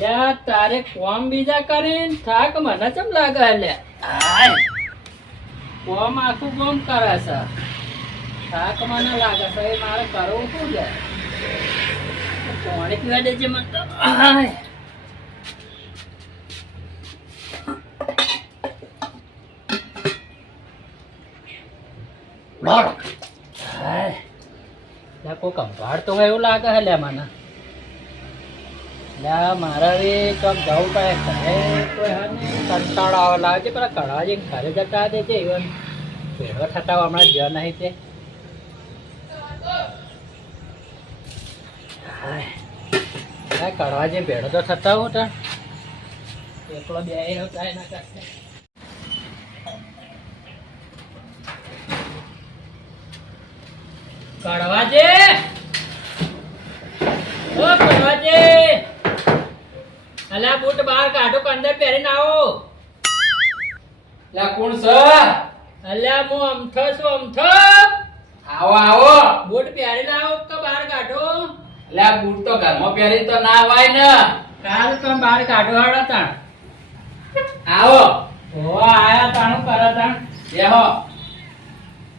અલ્યા તારે કોમ બીજા કરીને થાક મને ચમ લાગે અલ્યા કોમ આખું કોમ કરે છે થાક મને લાગે છે એ મારે કરવું શું છે પાણી પીવા દેજે મને તો કોઈ કંપાળ તો એવું લાગે હે લ્યા મને મારા ચોક જવું પડે ઘરે કોઈ હા ને કંટાળો આવે લાગે પેલા કઢાજી ઘરે જતા દેજે ઇવન ભેળો થતા હમણાં જ્યાં નહીં તે કઢવાજી ભેળો તો થતા હું તો એકલો બે કાંઈ ના કરશે કઢવાજે ઓ કઢવાજે અલ્યા બૂટ બહાર કાઢો કે અંદર પહેરીને આવો લા કોણ છે અલ્યા હું અમથો છું અમથો આવો આવો બૂટ પહેરીને આવો કે બહાર કાઢો લા બૂટ તો ઘરમાં પહેરી તો ના આવાય ને કાલ તમે બહાર કાઢો હાડો તાણ આવો ઓ આયા તાણું કરે તાણ બેહો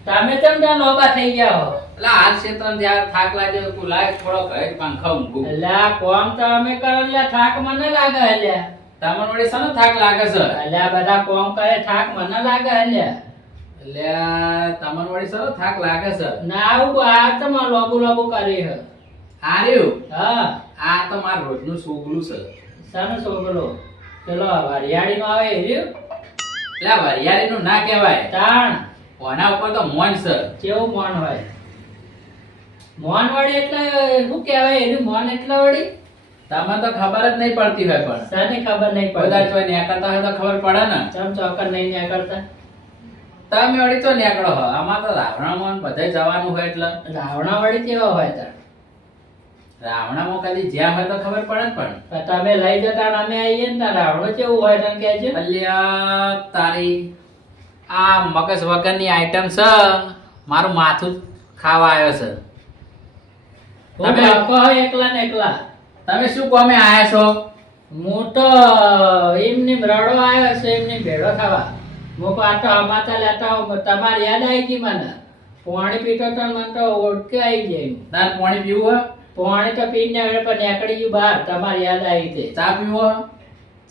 તમે કેમ ત્યાં લોબા થઈ ગયા હો લા હાલ ક્ષેત્ર ત્યાં થાક લાગ્યો કો લાગ થોડો ઘરે પંખા ઊંઘું અલ્યા કોમ તો અમે કરો લ્યા થાક મને લાગે અલ્યા તમને વળી શાનો થાક લાગે છે અલ્યા બધા કોમ કરે થાક મને લાગે અલ્યા એટલે તમને વળી શાનો થાક લાગે છે ના આવું આ તો માં લોબુ લોબુ કરી હે આર્યું હા આ તો માર રોજનું સોગલું છે સાનો છોકરો પેલો હરિયાળી નો આવે હેર્યું એટલે વરિયાળી નું ના કહેવાય તાણ ઓના ઉપર તો મોન છે કેવું મોન હોય મોન વળી એટલે શું કહેવાય એનું મોન એટલે વળી તમને તો ખબર જ નહીં પડતી હોય પણ સાને ખબર નહીં બધા પડતી ચોય ન્યા કરતા હોય તો ખબર પડે ને ચમ ચોકર નહીં ન્યા કરતા તમે વળી તો નેકળો હો આમાં તો રાવણામાં બધે જવાનું હોય એટલે રાવણા વળી કેવા હોય તાર રાવણામાં કદી જ્યાં હોય તો ખબર પડે ને પણ તમે લઈ જતા ને અમે આવીએ ને તાર રાવણો કેવું હોય તને કહેજો અલ્યા તારી આ મગજ વગરની આઈટમ છે મારું માથું ખાવા આવ્યો છે તમે આખો હોય એકલા ને એકલા તમે શું કોમે આયા છો હું તો એમની રડો આવ્યો છે એમની ભેડો ખાવા હું પાછો હમાતા લેતા હું તમારી યાદ આવી ગઈ મને પાણી પીતો તો મને તો ઓળખે આવી જાય તાર પાણી પીવું હે પાણી તો પીને હવે પણ નીકળી ગયું બહાર તમારી યાદ આવી છે ચા પીવો હે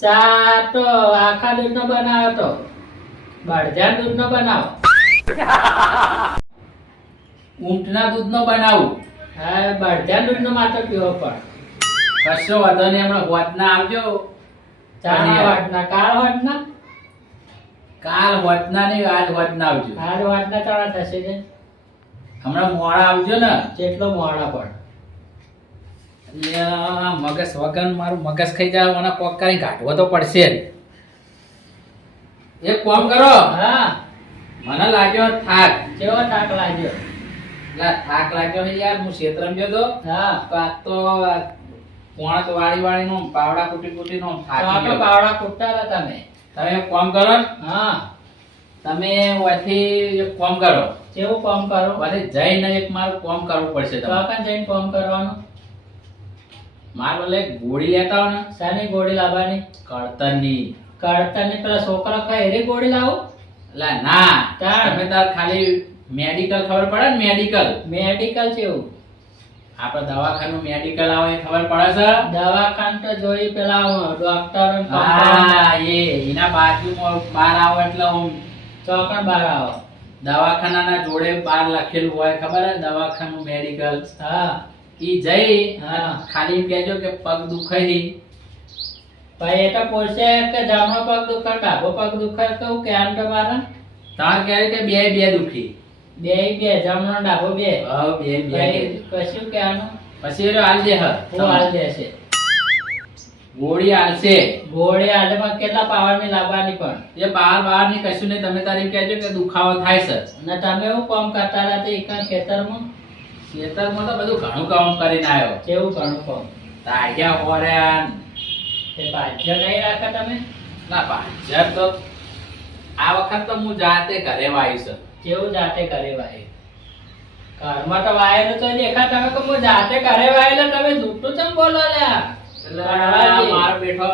ચા તો આખા દૂધનો બનાવ્યો તો બળજાન દૂધનો બનાવો ઊંટના દૂધનો બનાવું હા બળજાન દૂધનો માત્ર પીવો પણ કશો વાંધો નહીં હમણાં હોતના આવજો ચા વાટના કાળ વાટના કાલ હોતના નહીં આજ હોતના આવજો આજ વાટના ચાળા થશે છે હમણાં મોડા આવજો ને જેટલો મોડા પણ અલ્યા મગજ વગર મારું મગજ ખાઈ જાય મને કોક કરી કાઢવો તો પડશે જ એક કામ કરો હા મને લાગ્યો થાક કેવો થાક લાગ્યો એટલે થાક લાગ્યો છે યાર હું ક્ષેત્રમાં ગયો તો હા આ તો કોણ તો વાળી નો પાવડા કુટી નો થાક તો આપણે પાવડા કૂટતા હતા તમે તમે એક કામ કરો ને, હા તમે ઓથી એક કામ કરો કેવું કામ કરો ઓથી જઈને એક મારું કામ કરવું પડશે તો તમારે આપણે જઈને કામ કરવાનું મારે ઓલે ગોળી લેતા હો ને શાની ગોળી લાવવાની કળતરની કળતરની પેલા છોકરા ખાય એરી ગોળી લાવું એટલે ના તાર. તમે તાર ખાલી મેડિકલ ખબર પડે ને મેડિકલ મેડિકલ કેવું આપણે દવાખાનું મેડિકલ આવે એ ખબર પડે છે દવાખાન તો જોઈ પેલા ડોક્ટર હા એ એના બાજુમાં બાર આવે એટલે હું ચોકણ બાર આવો દવાખાનાના જોડે બાર લખેલું હોય ખબર હે દવાખાનું મેડિકલ હા ઈ જઈ હા. ખાલી એમ કહેજો કે પગ દુખે ભાઈ એ તો પૂછે કે જમણો પગ દુખે ડાબો પગ દુખે કહું કે આમ તમારા તાર કહે કે બે બે દુખી બે બે જમણો ડાબો બે હા બે બે કશું કે આનું પછી એ હાલ દે હ હું હાલ દેશે ગોળી હાલશે ગોળી હાલમાં કેટલા પાવરની લાવવાની પણ એ બહાર ની કશું નહીં તમે તારી કહેજો કે દુખાવો થાય છે અને તમે એવું કામ કરતા હતા તે એકા ખેતરમાં ખેતરમાં તો બધું ઘણું કામ કરીને આવ્યો કેવું ઘણું કામ તાગ્યા હોર્યા તે ભાજ્ય નહીં રાખા તમે ના ભાજર તો આ વખત તો હું જાતે ઘરે વાયું છે કેવું જાતે કરે ભાઈ ઘરમાં તો વાયેલું તો દેખા તમે કે હું જાતે ઘરે વાયેલો તમે જૂઠું ચમ બોલો લ્યા કડવાજી. મારો બેઠો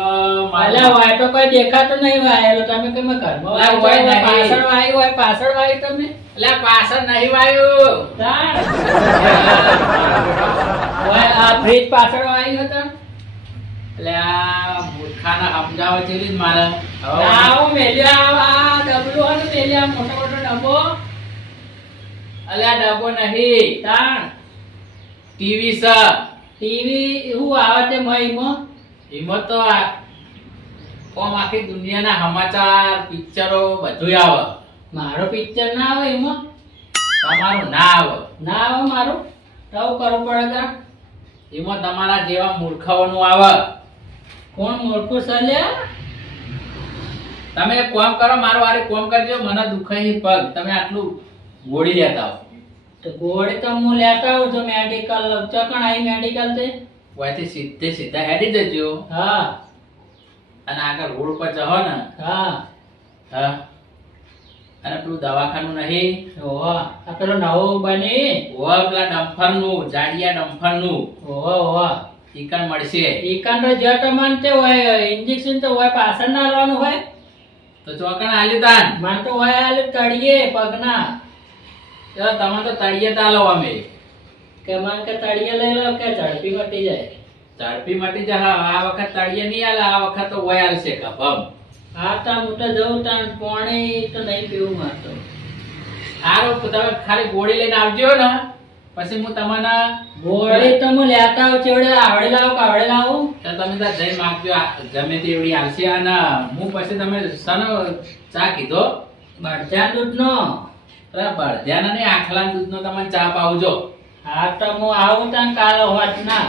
અલ્યા વાય તો કોઈ દેખાતું નહીં વાયેલો તમે કેમ ઘરમાં અલ્યા વાય વાય નહીં. પાછળ વાય હોય પાછળ વાય તમે એટલે પાછળ નહીં વાયું. તાણ. વાય આ ફ્રીજ પાછળ વાય હતા એટલે આ મૂર્ખાને સમજાવો છે જ મારે. આવો મેલ્યા આ ડબલું હતું મેલ્યા મોટો મોટો ડબ્બો અલ્યા ડબ્બો નહીં, તાણ ટીવી છે. ટીવી એવું આવે તે મહીમાં એમાં તો આમ આખી દુનિયાના સમાચાર પિક્ચરો બધું આવે. મારો પિક્ચર ના આવે એમાં તમારું ના આવે. ના આવે મારું તો કરવું પડે તાણ. એમાં તમારા જેવા મૂર્ખાઓનું આવે. કોણ મોટું સલ્યા તમે એક કામ કરો, મારું વારે કામ કરજો. મને દુખાય પગ, તમે આટલું ગોળી લેતા આવો. તો ગોળી તો હું લેતા આવું છું મેડિકલ ચોકણ આવી મેડિકલ તે વાયથી સીધે સીધા હેડી જજો હા અને આગળ રોડ પર જહો ને. હા હા, અને પેલું દવાખાનું નહીં, ઓહો આ પેલો નવો બની પેલા ડમ્ફરનું, જાડિયા ડમ્ફરનું ઓહો ઓહો ઈકણ મળશે. ઈકાન તો જે ટમાન તે હોય ઇન્જેક્શન તો હોય પાછળ ના લેવાનું હોય તો ચોકણ આલી તાન. માન તો હોય આલે તળિયે પગના તો તમે તો તળિયે તાલો અમે. કે માન કે તળિયે લઈ લો કે ઝડપી મટી જાય ઝડપી મટી જા. આ વખત તળિયે નહીં આલે, આ વખત તો વય આલશે કભમ. હા તા હું તો જઉં તાણ પાણી તો નહીં પીવું મારતો સારું, તમે ખાલી ગોળી લઈને આવજો ને, પછી હું તમને ગોળી તો હું લેતા આવું ચેવડે આવડે લાવું કાવડે લાવું તો તમે ત્યાં જઈ માગજો. ગમે તે એવડી આવશે. અને હું પછી તમે સનો ચા કીધો બળચા દૂધનો બળધ્યાના ને આખલા દૂધનો તમે ચા પાવજો. હા તો હું આવું તાણ કાલ હોત ના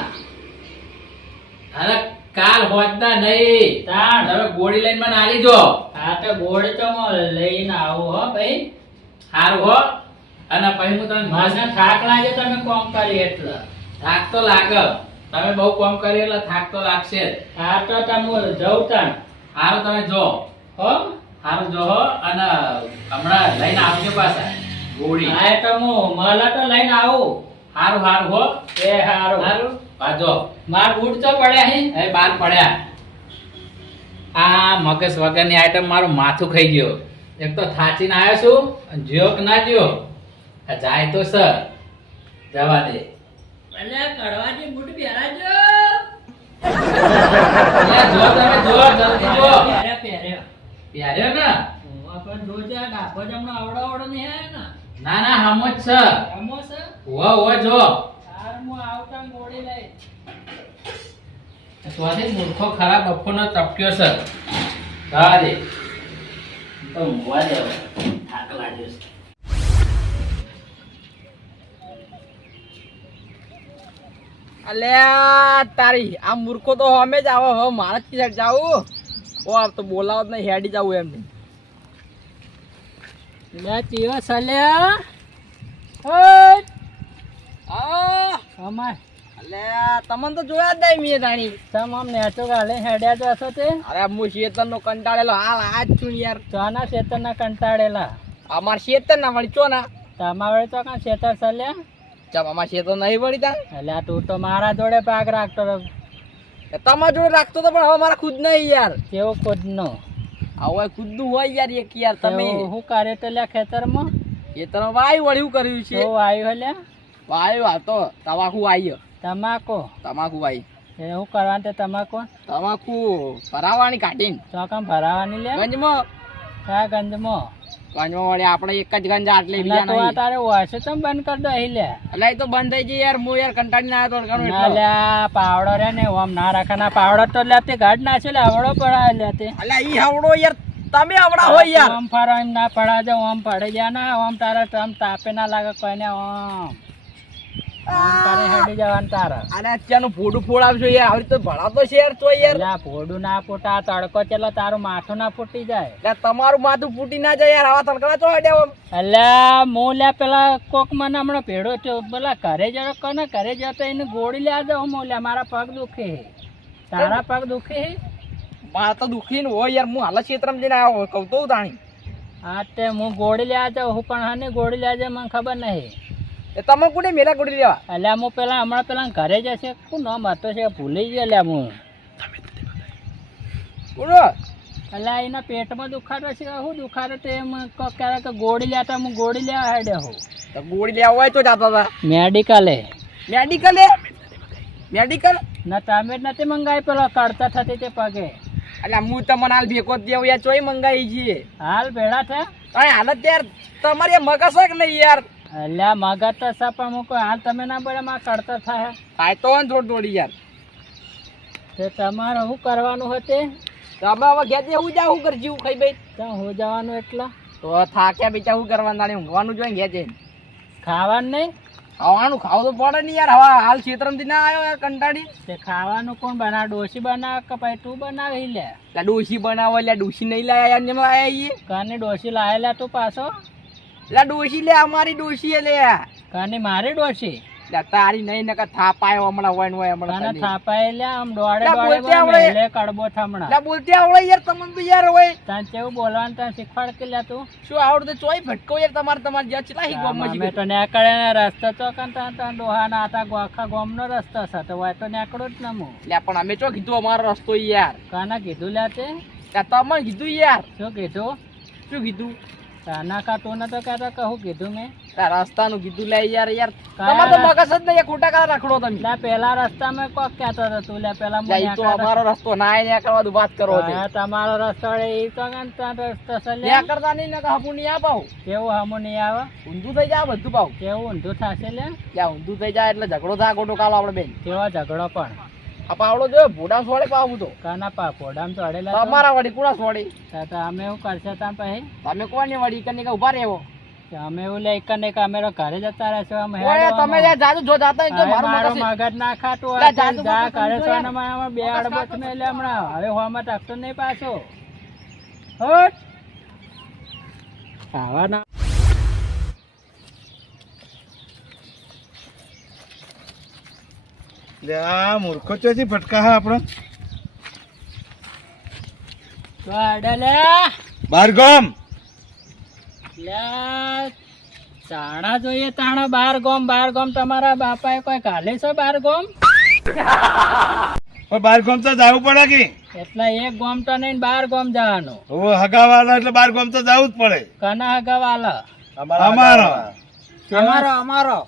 અરે કાલ હોતના નહીં, તાણ તમે ગોળી લઈને મને આલી જો. હા તો ગોળી તો હું લઈને આવું હો ભાઈ સારું હો. અને પછી હું તમને મને થાક લાગે તમે કોમ કરી એટલે થાક તો લાગે. તમે બહુ કામ કરી એટલે થાક તો લાગશે જ. હા તો તમે જવું તાણ સારું, તમે જો હો સારું જો હો. અને હમણાં લઈને આવજો પાછા ગોળી. હા તો હું મળે તો લઈને આવું સારું સારું હો. એ હારું સારું પાજો. માર બૂટ તો પડ્યા હે એ બાર પડ્યા. આ મગજ વગરની આઈટમ મારું માથું ખાઈ ગયો. એક તો થાચીને આવ્યો છું, જ્યો કે ના જ્યો. આ જાય તો સર જવા દે. એટલે કડવાજી બૂટ પહેરાજો અલ્યા જો તમે જો, જલ્દી જો. પહેર્યા પહેર્યા પ્યાર્યો ને? પણ જોજે આ ડાભો જમણો આવડો આવડો નહીં હે ને ના ના હમો જ છે. એમો છે વો જો. હાર હું આવતા ગોળી લઈ સ્વાથી મૂર્ખો ખરાબ બફોનો ટપક્યો છે. જવા દે. તો ઊંઘવા દે હવે. થાક લાગ્યો છે. અલ્યા તારી આ મૂર્ખો તો અમે જ આવો હવે મારે જ કિસાડ જાવું ઓ આપ તો બોલાવો જ નહીં હેડી જાવું એમને લે ચીવા સલ્યા અમાર અલ્યા તમને તો જોયા જ નહીં મેં જાણી તમ આમ નેચો ગાલે હેડ્યા તો હશો તે અરે હું શેતર નો કંટાળેલો હાલ આજ છું ને યાર ચોના ખેતરના કંટાળેલા અમાર શેતર ના વળી ચો ના તમારે તો કાં ખેતર સલ્યા ચમ અમાર શેતર નહીં વળી તા એટલે તું તો મારા જોડે પાક રાખતો હતો. તમારા જોડે રાખતો તો પણ હવે મારા ખુદ નહીં યાર કેવો ખુદનો હવે ખુદ નું હોય યાર એક યાર તમે હું કરે તો લ્યા ખેતરમાં શેતર વાયુ વળ્યું કર્યું છે કેવું આવ્યું લ્યા વાયુ હાલ તો તમાકુ વાય તમાકુ તમાકુ વાય એવું કરવાનું તે તમાકુ તમાકુ ભરાવાની કાઢીને ચોકમ ભરાવાની લ્યા ગંજમાં કયા ગંજમાં ગંજમાં વળી આપણે એક જ ગંજ આટલે એટલે બીજા તો આ નહીં તારે વાસે તો બંધ કરી દો અહીં લ્યા એટલે એ તો બંધ થઈ ગઈ યાર હું યાર કંટાળી ના આવ્યો તો ના લ્યા પાવડો રે ને ઓમ ના રાખવાના પાવડો તો લ્યા તે ગાઢ નાખ્યો લે આવડો પડાય લ્યા તે એટલે ઈ આવડો યાર તમે આવડા હોય યાર ઓમ ફારો એમ ના પડા દે ઓમ પડી ગયા ના ઓમ તારા તમ તાપે ના લાગે કોઈને ઓમ તારે હેડી જવાનું તારા અરે અત્યારનું ફોડું ફોડાવશો યાર આવી તો ભણાતો છે યાર તો યાર લ્યા ફોડું ના ફૂટા તડકો ચેલો તારું માથું ના ફૂટી જાય એટલે તમારું માથું ફૂટી ના જાય યાર આવા તડકા તો હડ્યા અલ્યા હું લ્યા પેલા કોક મને હમણાં ભેડો થયો પેલા ઘરે જતો કોને ઘરે જતો એને ગોળી લ્યા જાઉં હું લ્યા મારા પગ દુખે હે તારા પગ દુખે હે મારા તો દુખી ને હોય યાર હું હાલ ક્ષેત્રમાં જઈને આવ્યો કહું તો તાણી હા તે હું ગોળી લ્યા જાઉં હું પણ હાને ગોળી લ્યા જાય મને ખબર નહીં એ તમે કોને મેલા ગોળી લેવા અલ્યા હું પેલા હમણાં પેલા ઘરે જશે શું નામ હતો છે ભૂલી ગયો લ્યા હું બોલો અલ્યા એના પેટમાં દુખાતો છે શું દુખાતો તે એમ ક્યારેક ગોળી લેતા હું ગોળી લેવા હેડ્યો હું તો ગોળી લેવા હોય તો જતા હતા મેડિકલે મેડિકલ ના તમે જ નથી મંગાવી પેલો કડતા થતી તે પગે એટલે હું તમને હાલ ભેગો જ દેવું યાર ચોય મંગાવી છીએ હાલ ભેળા છે અરે હાલત યાર તમારી મગજ છે કે નહીં યાર અલ્યા મગજ તો છે પણ હું કહું હાલ તમે ના બોલે માં કડતા થાય થાય તો હોય ને થોડી યાર તે તમારે શું કરવાનું હતું તમે હવે ઘેર હું જા હું કરજી હું ખાઈ ભાઈ તો હું જવાનું એટલા તો થાક્યા બીજા શું કરવાનું તાણે ઊંઘવાનું જોઈએ ઘેર જઈને ખાવાનું નહીં ખાવાનું ખાવું તો પડે નહીં યાર હવે હાલ ક્ષેત્રમાંથી ના આવ્યો યાર કંટાળી તે ખાવાનું કોણ બનાવે ડોસી બનાવે કે પછી તું બનાવી લે એટલે ડોસી બનાવો એટલે ડોસી નહીં લાયા યાર જેમ લાયા છીએ કાની ડોસી લાયેલા તું પાછો એટલે ડોસી લે અમારી ડોસી લે કાની મારી ડોસી એટલે તારી નહીં નકર થાપાયો હમણાં હોય ને હોય કાને હમણાં થાપાય લે આમ દોડે લા, દોડે બોલતે આવડે. મેલે કડબો થામણા એટલે બોલતી આવડે યાર તમને તો યાર હોય તાન કેવું બોલવાનું તાન શીખવાડ કે લે તું શું આવડતું ચોય ભટકો યાર તમારે જ્યાં ચલા હી ગોમ અમે તો નેકળે ને રસ્તો તો કાન તાન ડોહા ના આતા આખા ગામનો રસ્તો છે તો હોય તો નેકળો જ ન હું લે પણ અમે ચો કીધું અમારો રસ્તો યાર કાના કીધું લે તે તમે કીધું યાર શું કીધું શું કીધું તાના કા તું નતો કહેતો કહું કીધું મેં રસ્તાનું કીધું લે યાર યાર કયા તમારે તો મગજ જ નહીં ખોટા કાળા રખડો તમે લે પેલા રસ્તામાં કોક કહેતો હતો તું લે પેલા લે, ઈ તો અમારો રસ્તો ના ને કરવા વાત કરો છો તમારો રસ્તો એ તો કાન તાન રસ્તો છે લે લે કરતા નહીં ને હપુ નહીં આ પાવ કેવું હમું નહીં આવે ઊંધું થઈ જાય બધું પાવ કેવું ઊંધું થશે લે ત્યાં ઊંધું થઈ જાય એટલે ઝઘડો થાય ખોટો કાલો આપણે બેન કેવો ઝઘડો પણ આ પાવડો જો ભૂડા છોડે પાવું તો કાના પા પોડામ ચડેલા તો? તમારા વડી કુણા છોડી તો અમે એવું કરશે તાન પછી તમે કોની વડી કને કે ઉભા રહેવો કે અમે એવું લે એક ને એક અમે તો ઘરે જતા રહેશો અમે ઓય તમે યાર જાજુ જો જાતા હોય તો મારું મારો મગજ મગજ ના ખાતું લે, હોય જાદુ જા બધું ઘરે સમજો સોને માં બે અડબોત ને લે હમણાં હવે હોમાં ટકતો નહીં પાછો હટ ખાવાના લે આ મૂર્ખો ચોથી ફટકા હા આપણો તો અડલે બારગામ લે ચાણા જોઈએ તાણા બાર ગોમ તમારા બાપાએ કોઈ કાલે છો બાર ગોમ બારગામ તો જવું પડે કે એટલે એક ગોમ તો નહીં 12 ગોમ જવાનું હવે હગાવાલા એટલે બારગામ તો જવું જ પડે કના હગાવાલા અમારો અમારો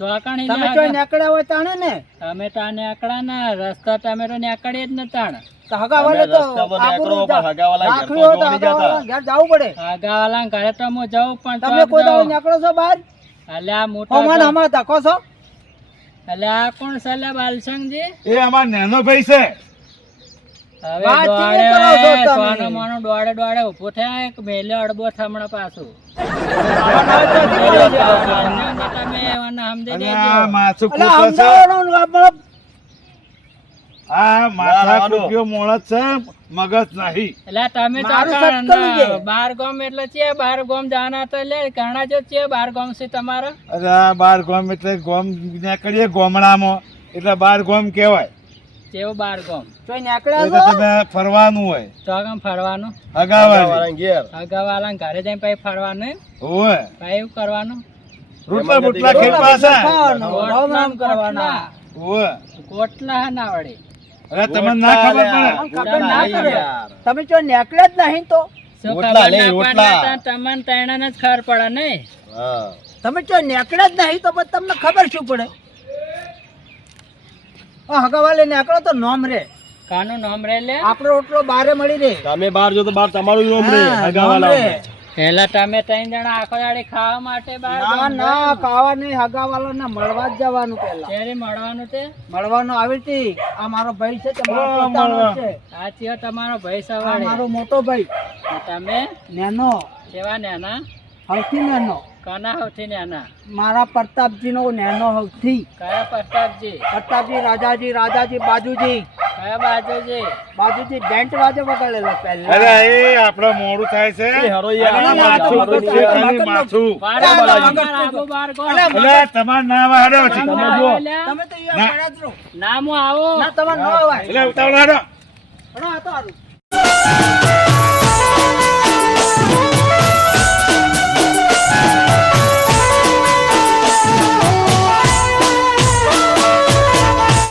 ચોકણી તમે તો નીકળ્યા હોય તાણે ને તમે તો નેકડા ના રસ્તા તમે તો નેકડીએ જ ન તાણ તો હગાવાલે તો આબરૂ રાખડ્યો તો હગાવાલા ઘેર જાવું પડે હગાવાલા ઘરે તો હું જાઉં પણ તમે કોઈ દાડો નીકળો છો બહાર અલ્યા મોટો હમણાં હમણાં ધકો છો અલ્યા આ કોણ છે લે બાલસંગજી એ અમાર નાનો ભાઈ છે હવે વાત દોડે કેવી કરો છો તમે? સોનો મોનો દોડે ઉભો થાય એક મેલે અડબો થમણા પાછું તમે એને સમજી અને દેજો આ માથું એટલે કૂટો છે સમજાવવાનું આપણે આ માથા કૂટ્યો મોણસ છે મગજ નહીં એટલે તમે તો મારું આખા સત્કર્મ છે. 12 ગામ એટલે છે 12 ગામ જાના તો લે ઘણા જો છે 12 ગામ છે તમારા અરે આ બારગામ એટલે ગોમ નીકળીએ ગોમડામાં એટલે બારગામ કહેવાય કેવું 12 ગામ ચોય નીકળ્યા એટલે છો તમે ફરવાનું હોય ચોગમ ફરવાનું હગાવાલી હગાવાલા ઘરે જઈને પછી ફરવાનું હોય પછી એવું કરવાનું રોટલા બોટલા ખેત પાસે ખાવાનું, રામ રામ કરવાના હોય કોટલા ના વડે અરે તમને ના ખબર પડે આમ ખબર ના પડે તમે જો નીકળ્યા જ નહીં તો શું ખબર ના પડે તમને તૈણાને જ ખબર પડે ને તમે જો નીકળ્યા જ નહીં તો પછી તમને ખબર શું પડે હગાવાલે નીકળો તો નોમ રે કાનું નામ રે લે આપણો રોટલો બારે મળી રે તમે બહાર જો તો બહાર તમારું હા, નોમ રે. પેલા તમે 3 જણા આખો દાડી ખાવા માટે બહાર ના ગામ ના ગયા? ખાવા નહીં હગાવાલો ને મળવા જ જવાનું પેલા ક્યારે મળવાનું તે મળવાનું આવી હતી આ મારો ભાઈ છે તમારો હા, પોતાનો મળવા. છે આ થયો તમારો ભાઈ આ સવારે મારો મોટો ભાઈ તમે નેનો કેવા નેના સૌથી નેનો કના સૌથી નેના મારા પ્રતાપજી નો નેનો સૌથી કયા પ્રતાપજી પ્રતાપજી રાજાજી બાજુજી કયા બાજુજી બેન્ટ વાજે વગાડેલો પહેલા અરે એ આપડે મોડું થાય છે અને માથું કૂટશે ખાલી માથું વાડા આબુ બાર ગો અરે તમાર નામ હાડો છે તમે જુઓ તમે તો યાર ના. પડ્યા જ રહો. નામ આવો ના તમારે ન અવાય એટલે ઉતાવળ હાડો હળો, આ તો હારું.